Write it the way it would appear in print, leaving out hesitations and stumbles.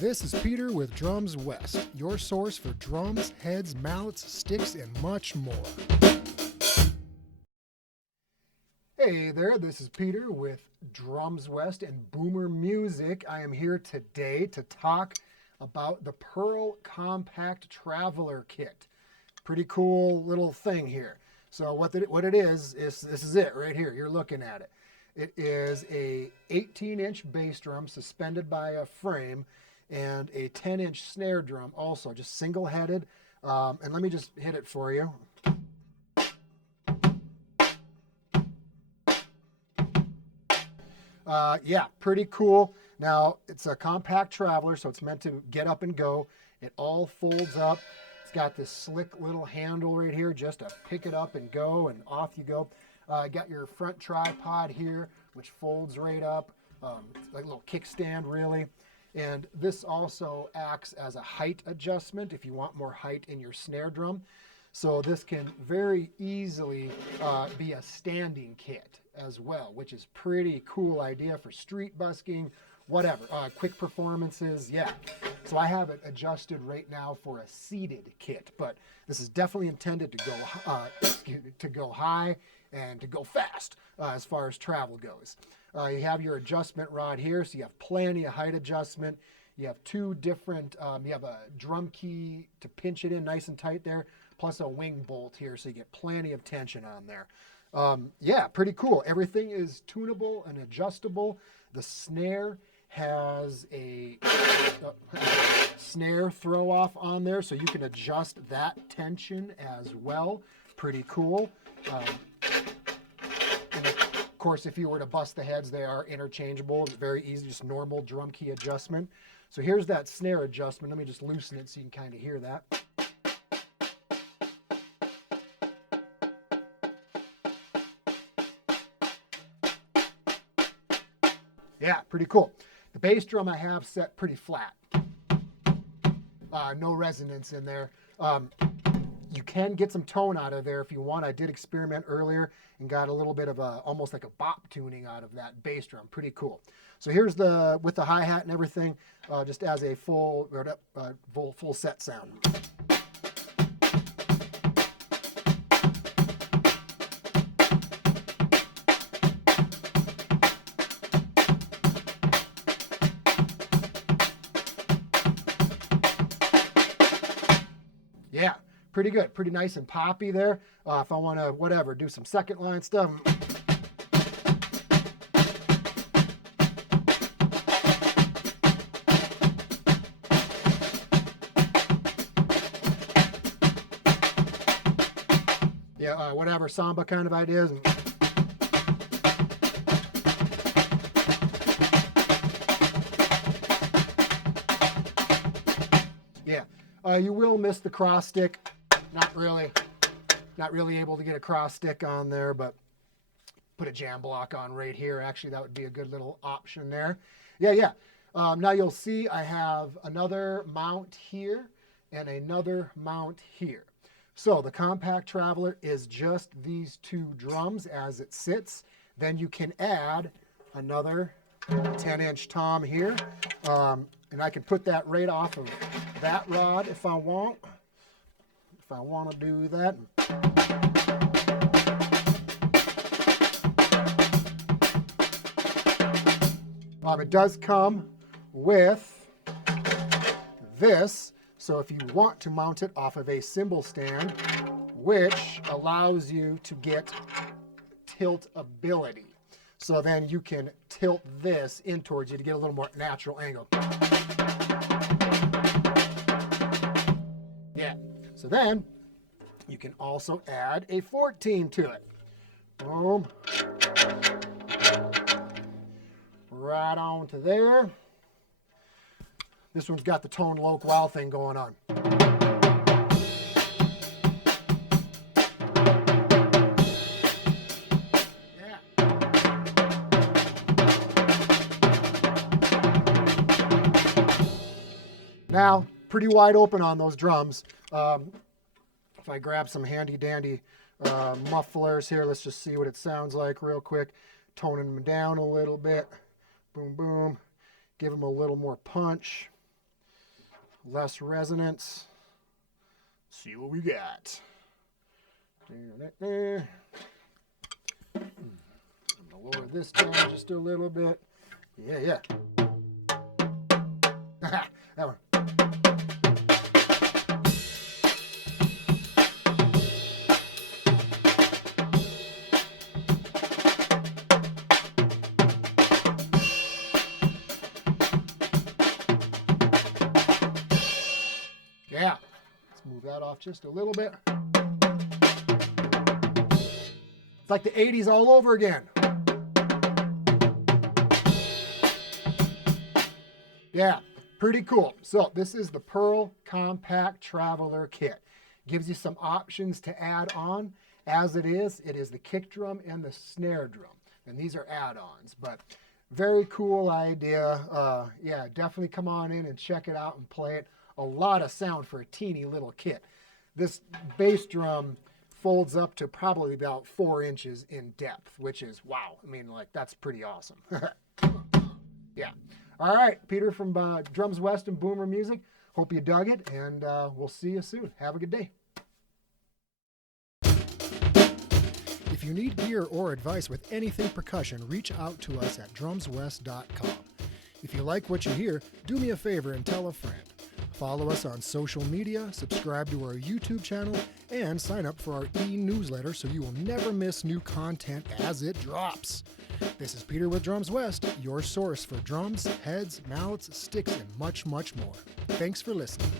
This is Peter with Drums West, your source for drums, heads, mallets, sticks, and much more. Hey there, this is Peter with Drums West and Boomer Music. I am here today to talk about the Pearl Compact Traveler Kit. Pretty cool little thing here. So what it is this is it right here. You're looking at it. It is a 18-inch bass drum suspended by a frame and a 10-inch snare drum, also just single-headed. And let me just hit it for you. Yeah, pretty cool. Now, it's a compact traveler, so it's meant to get up and go. It all folds up. It's got this slick little handle right here just to pick it up and go, and off you go. Got your front tripod here, which folds right up. It's like a little kickstand, really. And this also acts as a height adjustment if you want more height in your snare drum. So this can very easily be a standing kit as well, which is pretty cool idea for street busking, whatever, quick performances, yeah. So I have it adjusted right now for a seated kit, but this is definitely intended to go high and to go fast as far as travel goes. You have your adjustment rod here, so you have plenty of height adjustment. You have two different, you have a drum key to pinch it in nice and tight there, plus a wing bolt here, so you get plenty of tension on there. Yeah, pretty cool. Everything is tunable and adjustable. The snare has a snare throw off on there, so you can adjust that tension as well. Pretty cool. And of course, if you were to bust the heads, they are interchangeable. It's very easy, just normal drum key adjustment. So here's that snare adjustment. Let me just loosen it so you can kind of hear that. Yeah, pretty cool. The bass drum I have set pretty flat. No resonance in there. You can get some tone out of there if you want. I did experiment earlier and got a little bit of almost like a bop tuning out of that bass drum. Pretty cool. So here's with the hi-hat and everything, just as a full set sound. Yeah, pretty good, pretty nice and poppy there. If I want to, whatever, do some second line stuff. Yeah, whatever, samba kind of ideas. Yeah. You will miss the cross stick. Not really able to get a cross stick on there, but put a jam block on right here. Actually, that would be a good little option there. Yeah. Now you'll see I have another mount here and another mount here. So the Compact Traveler is just these two drums as it sits. Then you can add another 10-inch tom here. And I can put that right off of that rod if I want. If I want to do that. It does come with this. So if you want to mount it off of a cymbal stand, which allows you to get tilt ability. So then you can tilt this in towards you to get a little more natural angle. Yeah. So then you can also add a 14 to it. Boom. Right on to there. This one's got the tone loc wow thing going on. Now, pretty wide open on those drums. If I grab some handy dandy mufflers here, let's just see what it sounds like real quick. Toning them down a little bit. Boom, boom. Give them a little more punch. less resonance. See what we got. I'm going to lower this down just a little bit. Yeah. That one. Yeah. Let's move that off just a little bit. It's like the 80s all over again. Yeah, pretty cool. So this is the Pearl Compact Traveler Kit. Gives you some options to add on. As it is the kick drum and the snare drum. And these are add-ons, but very cool idea. Yeah, definitely come on in and check it out and play it. A lot of sound for a teeny little kit. This bass drum folds up to probably about 4 inches in depth, which is, wow. I mean, like, that's pretty awesome. Yeah. All right, Peter from Drums West and Boomer Music. Hope you dug it, and we'll see you soon. Have a good day. If you need gear or advice with anything percussion, reach out to us at drumswest.com. If you like what you hear, do me a favor and tell a friend. Follow us on social media, subscribe to our YouTube channel, and sign up for our e-newsletter so you will never miss new content as it drops. This is Peter with Drums West, your source for drums, heads, mallets, sticks, and much, much more. Thanks for listening.